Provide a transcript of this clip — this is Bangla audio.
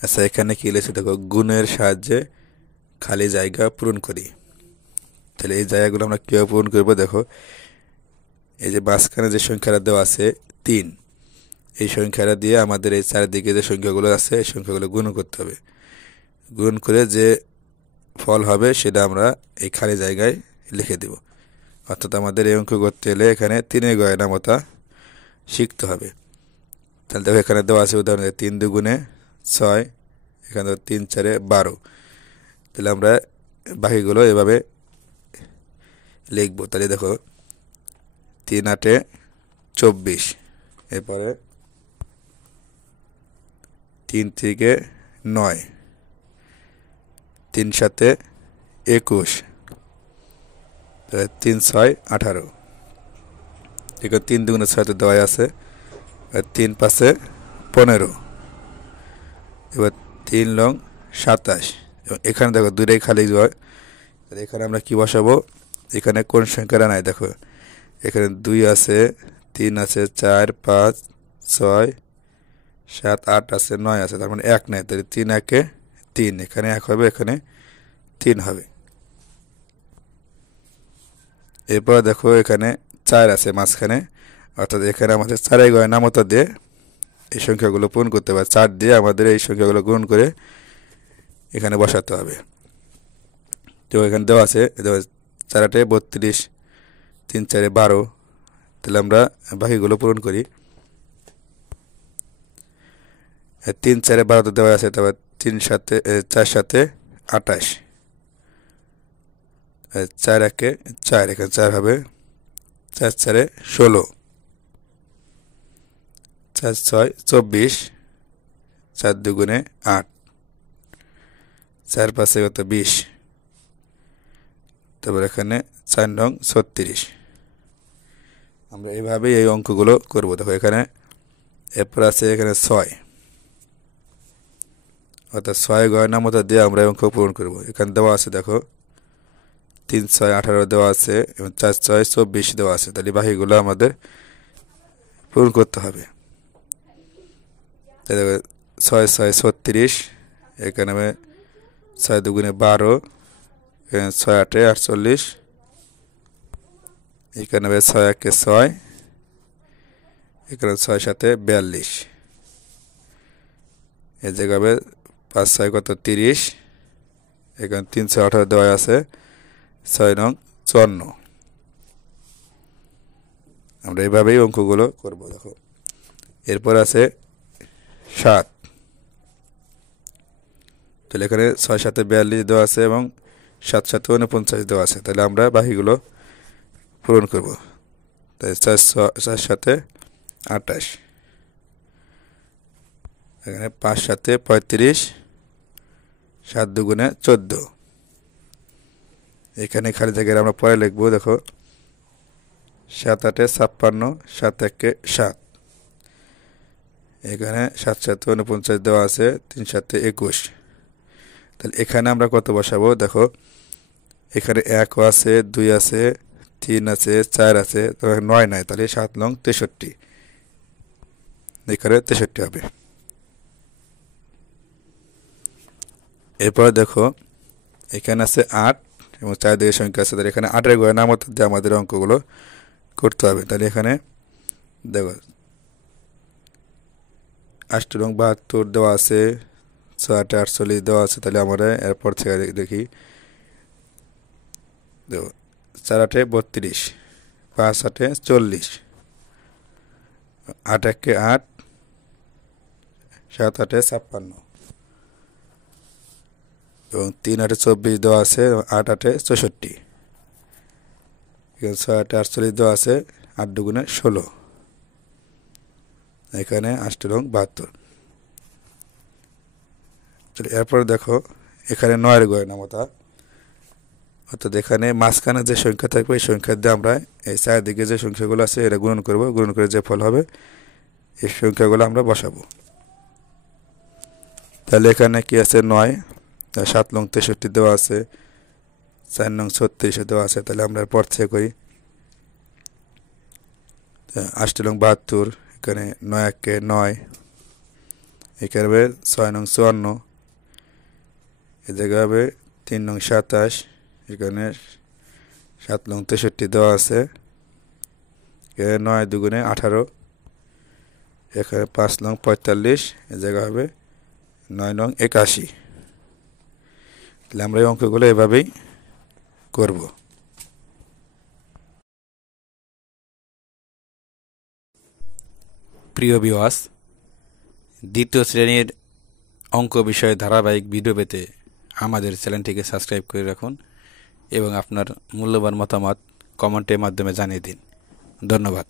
আচ্ছা, এখানে কি লিখেছে দেখো, গুণের সাহায্যে খালি জায়গা পূরণ করি। তাহলে এই জায়গাগুলো আমরা কীভাবে পূরণ করবো দেখো, এই যে মাঝখানে যে সংখ্যাটা দেওয়া আছে 3, এই সংখ্যাটা দিয়ে আমাদের এই চারিদিকে যে সংখ্যাগুলো আছে এই সংখ্যাগুলো গুণ করতে হবে। গুণ করে যে ফল হবে সেটা আমরা এই খালি জায়গায় লিখে দেব। অর্থাৎ আমাদের এই অঙ্ক করতে হলে এখানে 3-এর গয়নামতা শিখতে হবে। তাহলে দেখো এখানে দেওয়া আছে উদাহরণ 3 দুগুণে 6, এখানে 3 4-এ 12। তাহলে আমরা বাকিগুলো এভাবে লিখবো। তাহলে দেখো 3 8-এ 24, এরপরে 3 3-এ 9, 3 7-এ 21, 3 6 18। দেখো 3 দুগুণে 6 তো দেওয়াই আছে, 3 5-এ 15, এবার 3 লং 27। এবং এখানে দেখো দুইটাই খালি হয়। তাহলে এখানে আমরা কি বসাবো, এখানে কোন সংখ্যাটা নাই দেখো, এখানে 2 আছে, 3 আছে, 4 5 6 7 8 আছে, 9 আছে, তার মানে 1 নাই। তাহলে 3 1-এ 3, এখানে 1 হবে, এখানে 3 হবে। এরপর দেখো এখানে 4 আছে মাঝখানে, অর্থাৎ এখানে আমাদের 4-এর গয়নামতা দিয়ে এই সংখ্যাগুলো পূরণ করতে হবে। 4 দিয়ে আমাদের এই সংখ্যাগুলো গুণ করে এখানে বসাতে হবে। তো এখানে দেওয়া আছে 4 8-এ 32, 3 4-এ 12। তাহলে আমরা বাকিগুলো পূরণ করি। 3 4-এ 12 দেওয়া আছে, তারপর 4 7-এ 28, 4 1-এ 4, এখানে 4 হবে, 4 4-এ 16, 4 6 24, 4 দুগুণে 8, 4 5-এ কত 20, তারপর এখানে 4 নং 36। আমরা এইভাবেই এই অঙ্কগুলো করব। দেখো এখানে এরপর আছে এখানে 6, অর্থাৎ 6 গয়নামতা দিয়ে আমরা এই অঙ্ক পূরণ করব। এখানে দেওয়া আছে দেখো 3 6 18 দেওয়া আছে এবং 4 6 24 দেওয়া আছে। তাহলে বাকিগুলো আমাদের পূরণ করতে হবে। তাহলে 6 6 36, এখানে 6 দুগুণে 12, এখানে 6 8-এ 48, এখানে 6 1-এ 6, এখানে 6 7-এ 42, এই জায়গায় 5 6 কত 30, এখানে 3 6 18 দেওয়া আছে, 6 নং 54। আমরা এইভাবেই অঙ্কগুলো করব। দেখো এরপর আছে 7, তাহলে এখানে 6 7-এ 42 দেওয়া আছে এবং 7 7-এ 49 দেওয়া আছে। তাহলে আমরা বাকিগুলো পূরণ করব। তাই 4 7-এ 28, এখানে 5 7-এ 35, 7 দুগুণে 14। এখানে খালি জায়গায় আমরা পরে লিখবো। দেখো 7 8-এ 56, 7 1-এ 7, এখানে 7 7-এ 49 দেওয়া আছে, 3 7-এ 21। তাহলে এখানে আমরা কত বসাবো দেখো, এখানে 1 আছে, 2 আছে, 3 আছে, 4 আছে, তবে 9 নাই। তাহলে 7 নং 63, এখানে 63 হবে। এরপর দেখো এখানে আছে 8 এবং 4 দিকে সংখ্যা আছে, তাহলে এখানে 8-এর গয়নামতা দিয়ে আমাদের অঙ্কগুলো করতে হবে। তাহলে এখানে দেখো 8 এবং 72 দেওয়া আছে, 6 8-এ 48 দেওয়া আছে। তাহলে আমরা এরপর থেকে দেখি, দেখো 4 8-এ 32, 5 8-এ 40, 8 1-এ 8, 7 8-এ 56 এবং 3 8-এ 24 দেওয়া আছে, 8 8-এ 64, এখানে 6 8-এ 48 দেওয়া আছে, 8 দুগুণে 16, এখানে 8 এবং 72। এরপর দেখো এখানে 9-এর গয়নামতা, অর্থাৎ এখানে মাঝখানে যে সংখ্যা থাকবে এই সংখ্যা দিয়ে আমরা এই চারদিকে যে সংখ্যাগুলো আছে এটা গুণন করব। গুণন করে যে ফল হবে এই সংখ্যাগুলো আমরা বসাবো। তাহলে এখানে কি আছে 9, 7 নং 63 দেওয়া আছে, 4 নং 36 দেওয়া আছে। তাহলে আমরা পর থেকে করি, 8 নং 72, এখানে 9 1-এ 9, এখানে হবে 6 নং 54, এ জায়গা হবে 3 নং 27, এখানে 7 নং 63 দেওয়া আছে, এখানে 9 দুগুণে 18, এখানে 5 নং 45, এ জায়গা হবে 9 নং 81। তাহলে আমরা এই অঙ্কগুলো এভাবেই করব। প্রিয় ভিউয়ার্স, দ্বিতীয় শ্রেণীর অঙ্ক বিষয়ে ধারাবাহিক ভিডিও পেতে আমাদের চ্যানেলটিকে সাবস্ক্রাইব করে রাখুন এবং আপনার মূল্যবান মতামত কমেন্টের মাধ্যমে জানিয়ে দিন। ধন্যবাদ।